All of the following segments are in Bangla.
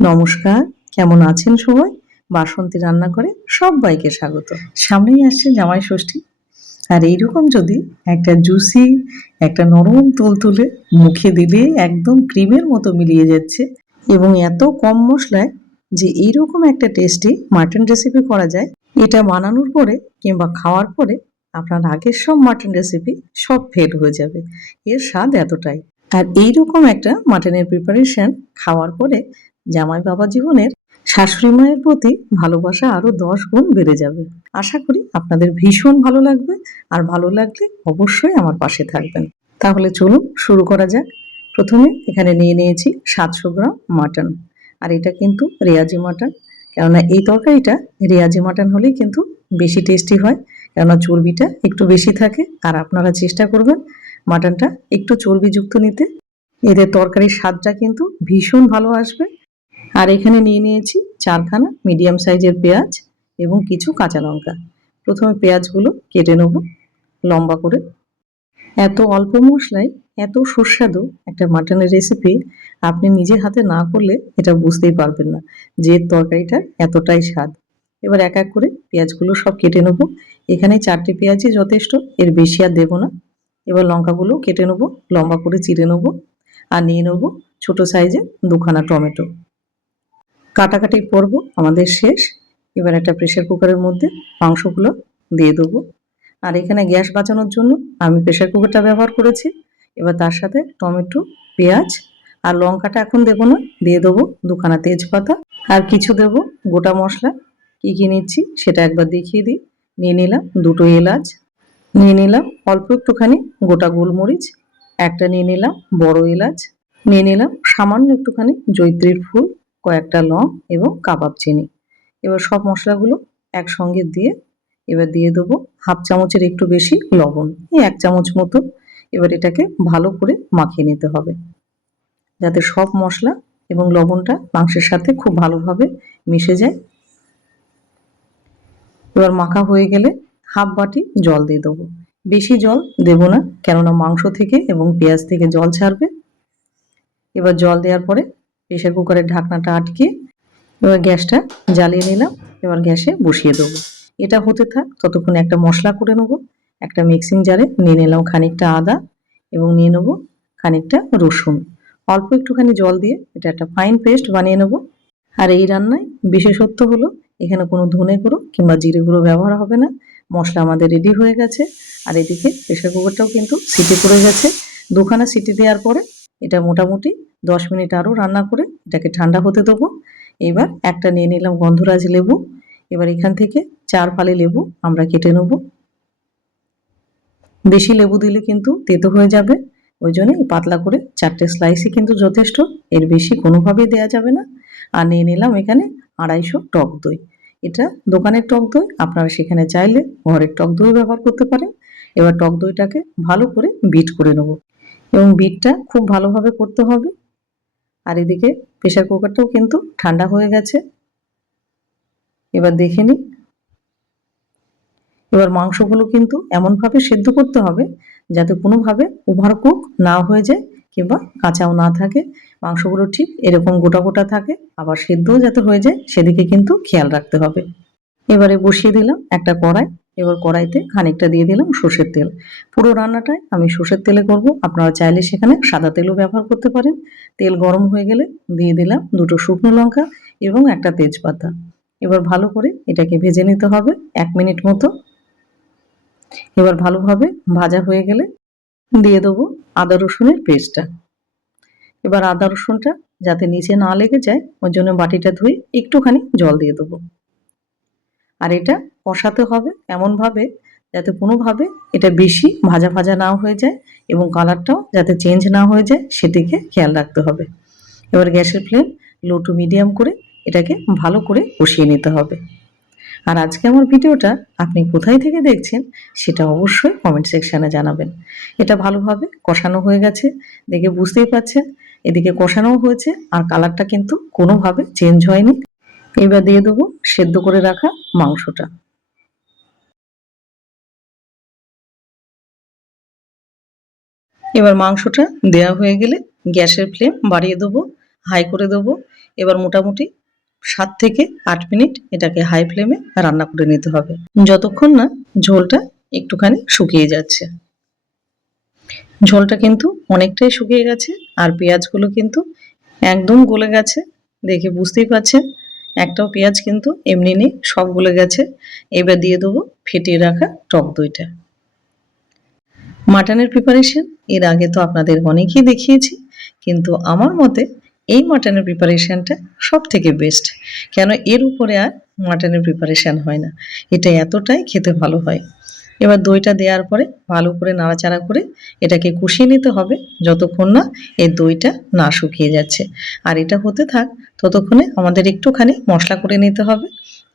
নমস্কার, কেমন আছেন সবাই? বাসন্তী রান্নাঘরে সব্বাইকে স্বাগত। সামনেই আসছে জামাই ষষ্ঠী। আর এইরকম যদি একটা জুসি, একটা নরম তুলতুলে মুখে দিলে একদম ক্রিমের মতো মিলিয়ে যাচ্ছে এবং এত কম মসলায় যে এইরকম একটা টেস্টি মাটন রেসিপি করা যায়, এটা বানানোর পরে কিংবা খাওয়ার পরে আপনার আগের সব মাটন রেসিপি সব ফেল হয়ে যাবে। এর স্বাদ এতটাই। আর এইরকম একটা মাটনের প্রিপারেশন খাওয়ার পরে জামাই বাবা জীবনের শাশুড়ি মায়ের প্রতি ভালোবাসা আরো 10 গুণ বেড়ে যাবে। আশা করি আপনাদের ভীষণ ভালো লাগবে। আর ভালো লাগলে অবশ্যই আমার পাশে থাকবেন। তাহলে চলুন শুরু করা যাক। প্রথমে এখানে নিয়ে নিয়েছি 700 গ্রাম মাটন। আর এটা কিন্তু রেয়াজি মাটন। কেননা এই তরকারিটা রেয়াজি মাটন হলেই কিন্তু বেশি টেস্টি হয়। কেননা চর্বিটা একটু বেশি থাকে। আর আপনারা চেষ্টা করবেন মাটনটা একটু চর্বিযুক্ত নিতে। এতে তরকারির স্বাদটা কিন্তু ভীষণ ভালো আসবে। আর এখানে নিয়ে নিয়েছি 4খানা মিডিয়াম সাইজের পেঁয়াজ এবং কিছু কাঁচা লঙ্কা। প্রথমে পেঁয়াজগুলো কেটে নেব লম্বা করে। এত অল্প মশলায় এত সুস্বাদু একটা মাটনের রেসিপি আপনি নিজে হাতে না করলে এটা বুঝতেই পারবেন না যে তরকারিটার এতটাই স্বাদ। এবার এক এক করে পেঁয়াজগুলো সব কেটে নেব। এখানে 4টে পেঁয়াজই যথেষ্ট, এর বেশি আর দেবো না। এবার লঙ্কাগুলো কেটে নেব, লম্বা করে চিড়ে নেব। আর নিয়ে নেব ছোট সাইজের 2খানা টমেটো। কাটাকাটির পর্ব আমাদের শেষ। এবার একটা প্রেসার কুকারের মধ্যে মাংসগুলো দিয়ে দেবো। আর এখানে গ্যাস বাঁচানোর জন্য আমি প্রেসার কুকারটা ব্যবহার করেছি। এবার তার সাথে টমেটো, পেঁয়াজ আর লঙ্কাটা এখন দেবো না, দিয়ে দেবো 2খানা তেজপাতা আর কিছু দেবো গোটা মশলা। কী কী নিচ্ছি সেটা একবার দেখিয়ে দিই। নিয়ে নিলাম 2টো এলাচ, নিয়ে নিলাম অল্প একটুখানি গোটা গোলমরিচ, একটা নিয়ে নিলাম বড় এলাচ, নিয়ে নিলাম সামান্য একটুখানি জয়িত্রীর ফুল, কয়েকটা লং এবং কাবাব চিনি। এবার সব মশলাগুলো একসঙ্গে দিয়ে এবার দিয়ে দেবো হাফ চামচের একটু বেশি লবণ, এই 1 চামচ মতো। এবার এটাকে ভালো করে মাখিয়ে নিতে হবে যাতে সব মশলা এবং লবণটা মাংসের সাথে খুব ভালোভাবে মিশে যায়। এবার মাখা হয়ে গেলে হাফ বাটি জল দিয়ে দেবো। বেশি জল দেবো না, কেননা মাংস থেকে এবং পেঁয়াজ থেকে জল ছাড়বে। এবার জল দেওয়ার পরে প্রেসার কুকারের ঢাকনাটা আটকে এবার গ্যাসটা জ্বালিয়ে নিলাম। এবার গ্যাসে বসিয়ে দেবো। এটা হতে থাক, ততক্ষণে একটা মশলা করে নেবো। একটা মিক্সিং জারে নিয়ে নিলাম খানিকটা আদা এবং নিয়ে নেবো খানিকটা রসুন। অল্প একটুখানি জল দিয়ে এটা একটা ফাইন পেস্ট বানিয়ে নেবো। আর এই রান্নায় বিশেষত্ব হলো এখানে কোনো ধনে গুঁড়ো কিংবা জিরে গুঁড়ো ব্যবহার হবে না। মশলা আমাদের রেডি হয়ে গেছে। আর এদিকে প্রেসার কুকারটাও কিন্তু সিটি পড়ে গেছে। 2খানা সিটি দেওয়ার পরে এটা মোটামুটি 10 মিনিট আরও রান্না করে এটাকে ঠান্ডা হতে দেবো। এবার একটা নিয়ে নিলাম গন্ধরাজ লেবু। এবার এখান থেকে 4 ফালি লেবু আমরা কেটে নেব। বেশি লেবু দিলে কিন্তু তেতো হয়ে যাবে, ওই জন্য পাতলা করে 4টে স্লাইসই কিন্তু যথেষ্ট, এর বেশি কোনোভাবেই দেওয়া যাবে না। আর নিয়ে নিলাম এখানে 250 টক দই। এটা দোকানের টক দই, আপনারা সেখানে চাইলে ঘরের টক দইও ব্যবহার করতে পারেন। এবার টক দইটাকে ভালো করে বিট করে নেব এবং বিটটা খুব ভালোভাবে করতে হবে। আর এদিকে প্রেসার কুকারটাও কিন্তু ঠান্ডা হয়ে গেছে। এবার দেখে নিই। এবার মাংসগুলো কিন্তু এমনভাবে সেদ্ধ করতে হবে যাতে কোনোভাবে ওভার কুক না হয়ে যায় কিংবা কাঁচাও না থাকে। মাংসগুলো ঠিক এরকম গোটা গোটা থাকে, আবার সেদ্ধও যাতে হয়ে যায় সেদিকে কিন্তু খেয়াল রাখতে হবে। এবারে বসিয়ে দিলাম একটা কড়াই। এবার কড়াইতে খানিকটা দিয়ে দিলাম সর্ষের তেল। পুরো রান্নাটাই আমি সর্ষের তেলে করব, আপনারা চাইলে সেখানে সাদা তেলও ব্যবহার করতে পারেন। তেল গরম হয়ে গেলে দিয়ে দিলাম 2টো শুকনো লঙ্কা এবং একটা তেজপাতা। এবার ভালো করে এটাকে ভেজে নিতে হবে 1 মিনিট মতো। এবার ভালোভাবে ভাজা হয়ে গেলে দিয়ে দেবো আদা রসুনের পেস্টটা। এবার আদা রসুনটা যাতে নিচে না লেগে যায় ওই জন্য বাটিটা ধুয়ে একটুখানি জল দিয়ে দেবো। আর এটা কষাতে হবে এমনভাবে যাতে কোনোভাবে এটা বেশি ভাজা ভাজা না হয়ে যায় এবং কালারটাও যাতে চেঞ্জ না হয়ে যায় সেদিকে খেয়াল রাখতে হবে। এবার গ্যাসের ফ্লেম লো টু মিডিয়াম করে এটাকে ভালো করে কষিয়ে নিতে হবে। আর আজকে আমার ভিডিওটা আপনি কোথায় থেকে দেখছেন সেটা অবশ্যই কমেন্ট সেকশানে জানাবেন। এটা ভালোভাবে কষানো হয়ে গেছে, দেখে বুঝতেই পারছেন। এদিকে কষানোও হয়েছে আর কালারটা কিন্তু কোনোভাবে চেঞ্জ হয়নি। এবার দিয়ে দেবো সেদ্ধ করে রাখা মাংসটা। এবার মাংসটা দেওয়া হয়ে গেলে গ্যাসের ফ্লেম বাড়িয়ে দেবো, হাই করে দেবো এবার মোটামুটি 7 থেকে 8 মিনিট এটাকে হাই ফ্লেমে রান্না করে নিতে হবে, যতক্ষণ না ঝোলটা একটুখানি শুকিয়ে যাচ্ছে। ঝোলটা কিন্তু অনেকটাই শুকিয়ে গেছে, আর পেঁয়াজগুলো কিন্তু একদম গলে গেছে, দেখে বুঝতেই পারছেন। একটাও পেঁয়াজ কিন্তু এমনি নেই, সব গলে গেছে। এবার দিয়ে দেবো ফেটিয়ে রাখা টক দইটা। মাটনের প্রিপারেশন এর আগে তো আপনাদের অনেকেই দেখিয়েছি, কিন্তু আমার মতে এই মাটনের প্রিপারেশনটা সব থেকে বেস্ট। কেন এর উপরে আর মাটনের প্রিপারেশন হয় না, এটা এতটাই খেতে ভালো হয়। এবার দইটা দেওয়ার পরে ভালো করে নাড়াচাড়া করে এটাকে কষিয়ে নিতে হবে যতক্ষণ না এই দইটা না শুকিয়ে যাচ্ছে। আর এটা হতে থাক ততক্ষণে আমাদের একটুখানি মশলা করে নিতে হবে।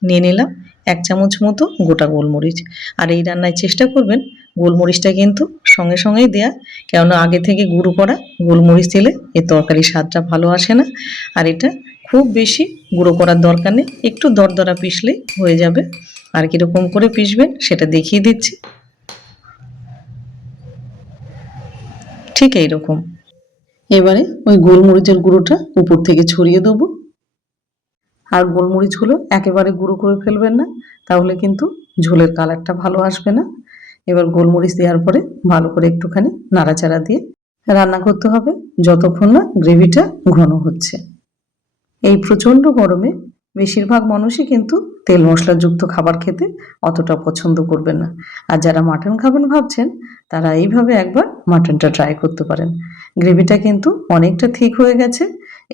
নিয়ে নিলাম 1 চামচ মতো গোটা গোলমরিচ। আর এই রান্নায় চেষ্টা করবেন গোলমরিচটা কিন্তু সঙ্গে সঙ্গেই দেয়া, কেননা আগে থেকে গুঁড়ো করা গোলমরিচ দিলে এই তরকারির স্বাদটা ভালো আসে না। আর এটা খুব বেশি গুঁড়ো করার দরকার নেই, একটু দরদরা পিষলেই হয়ে যাবে। আর কীরকম করে পিষবেন সেটা দেখিয়ে দিচ্ছি। ঠিক এইরকম। এবারে ওই গোলমরিচের গুঁড়োটা উপর থেকে ছড়িয়ে দেবো। আর গোলমরিচগুলো একেবারে গুঁড়ো করে ফেলবেন না, তাহলে কিন্তু ঝোলের কালারটা ভালো আসবে না। এবার গোলমরিচ দেওয়ার পরে ভালো করে একটুখানি নাড়াচাড়া দিয়ে রান্না করতে হবে যতক্ষণ না গ্রেভিটা ঘন হচ্ছে। এই প্রচণ্ড গরমে বেশিরভাগ মানুষই কিন্তু তেল মশলাযুক্ত খাবার খেতে অতটা পছন্দ করবেন না। আর যারা মাটন খাবেন ভাবছেন তারা এইভাবে একবার মাটনটা ট্রাই করতে পারেন। গ্রেভিটা কিন্তু অনেকটা ঠিক হয়ে গেছে।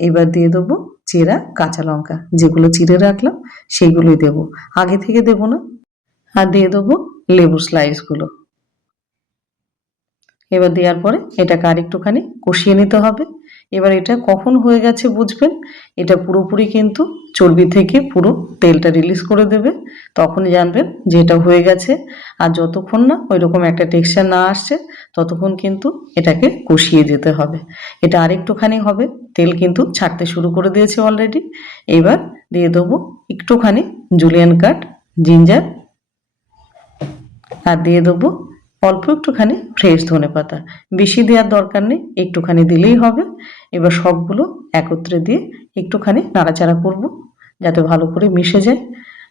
এবার দিয়ে দেবো চেরা কাঁচা লঙ্কা, যেগুলো চিড়ে রাখলাম সেইগুলোই দেবো, আগে থেকে দেবো না। আর দিয়ে দেবো লেবুর স্লাইসগুলো। এবার দেওয়ার পরে এটাকে আরেকটুখানি কষিয়ে নিতে হবে। এবার এটা কখন হয়ে গেছে বুঝবেন, এটা পুরোপুরি কিন্তু চর্বি থেকে পুরো তেলটা রিলিজ করে দেবে, তখনই জানবেন যে এটা হয়ে গেছে। আর যতক্ষণ না ওইরকম একটা টেক্সচার না আসছে ততক্ষণ কিন্তু এটাকে কষিয়ে যেতে হবে। এটা আরেকটুখানি হবে, তেল কিন্তু ছাড়তে শুরু করে দিয়েছে অলরেডি। এবার দিয়ে দেবো একটুখানি জুলিয়ান কাট জিঞ্জার, আর দিয়ে দেবো অল্প একটুখানি ফ্রেশ ধনেপাতা। বেশি দেওয়ার দরকার নেই, একটুখানি দিলেই হবে। এবার সবগুলো একত্রে দিয়ে একটুখানি নাড়াচাড়া করব যাতে ভালো করে মিশে যায়।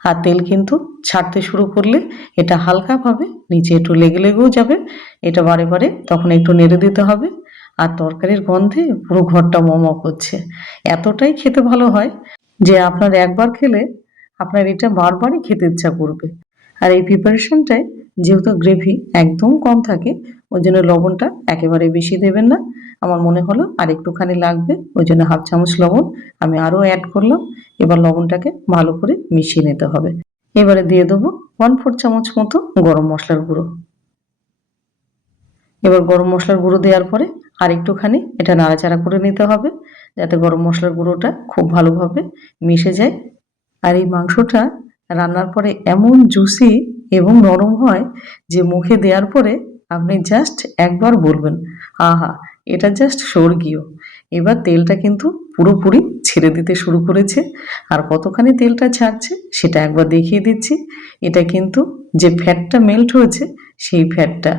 আর তেল কিন্তু ছাড়তে শুরু করলে এটা হালকাভাবে নিচে একটু লেগে লেগেও যাবে, এটা বারে বারে তখন একটু নেড়ে দিতে হবে। আর তরকারির গন্ধে পুরো ঘরটা ম করছে, এতটাই খেতে ভালো হয় যে আপনার একবার খেলে আপনার এটা বারবারই খেতে ইচ্ছা করবে। আর এই প্রিপারেশনটায় যেহেতু গ্রেভি একদম কম থাকে ওই জন্য লবণটা একেবারে বেশি দেবেন না। আমার মনে হলো আর একটুখানি লাগবে, ওই জন্য 1/2 চামচ লবণ আমি আরও অ্যাড করলাম। এবার লবণটাকে ভালো করে মিশিয়ে নিতে হবে। এবারে দিয়ে দেবো 1/4 চামচ মতো গরম মশলার গুঁড়ো। এবার গরম মশলার গুঁড়ো দেওয়ার পরে আর একটুখানি এটা নাড়াচাড়া করে নিতে হবে যাতে গরম মশলার গুঁড়োটা খুব ভালোভাবে মিশে যায়। আর এই মাংসটা রান্নার পরে এমন জুসি এবং নরম হয় যে মুখে দেওয়ার পরে আপনি জাস্ট একবার বলবেন আহা, এটা জাস্ট স্বর্গীয়। এবার তেলটা কিন্তু পুরোপুরি ছেড়ে দিতে শুরু করেছে। আর কতখানি তেলটা ছাড়ছে সেটা একবার দেখিয়ে দিচ্ছি। এটা কিন্তু যে ফ্যাটটা মেল্ট হয়েছে সেই ফ্যাটটা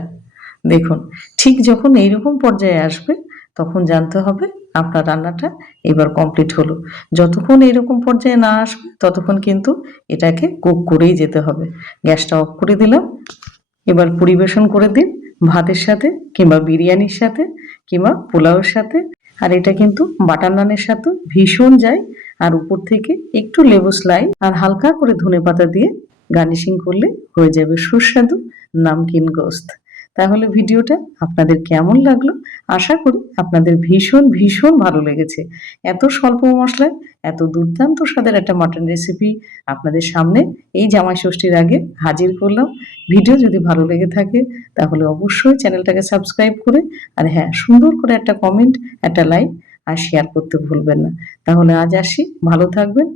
দেখুন। ঠিক যখন এইরকম পর্যায়ে আসবে তখন জানতে হবে আপনার রান্নাটা এবার কমপ্লিট হলো। যতক্ষণ এরকম পর্যায়ে না আসবে ততক্ষণ কিন্তু এটাকে কুক করেই যেতে হবে। গ্যাসটা অফ করে দিলাম। এবার পরিবেশন করে দিন ভাতের সাথে কিংবা বিরিয়ানির সাথে কিংবা পোলাওয়ের সাথে। আর এটা কিন্তু বাটার নানের সাথেও ভীষণ যায়। আর উপর থেকে একটু লেবু স্লাইস আর হালকা করে ধনেপাতা দিয়ে গার্নিশিং করলে হয়ে যাবে সুস্বাদু নামকিন গোস্ত। তাহলে ভিডিওটা আপনাদের কেমন লাগলো? আশা করি আপনাদের ভীষণ ভীষণ ভালো লেগেছে। এত স্বল্প মশলায় এত দুর্দান্ত স্বাদের একটা মাটন রেসিপি আপনাদের সামনে এই জামাই ষষ্ঠীর আগে হাজির করলাম। ভিডিও যদি ভালো লেগে থাকে তাহলে অবশ্যই চ্যানেলটাকে সাবস্ক্রাইব করে, আর হ্যাঁ, সুন্দর করে একটা কমেন্ট, একটা লাইক আর শেয়ার করতে ভুলবেন না। তাহলে আজ আসি, ভালো থাকবেন।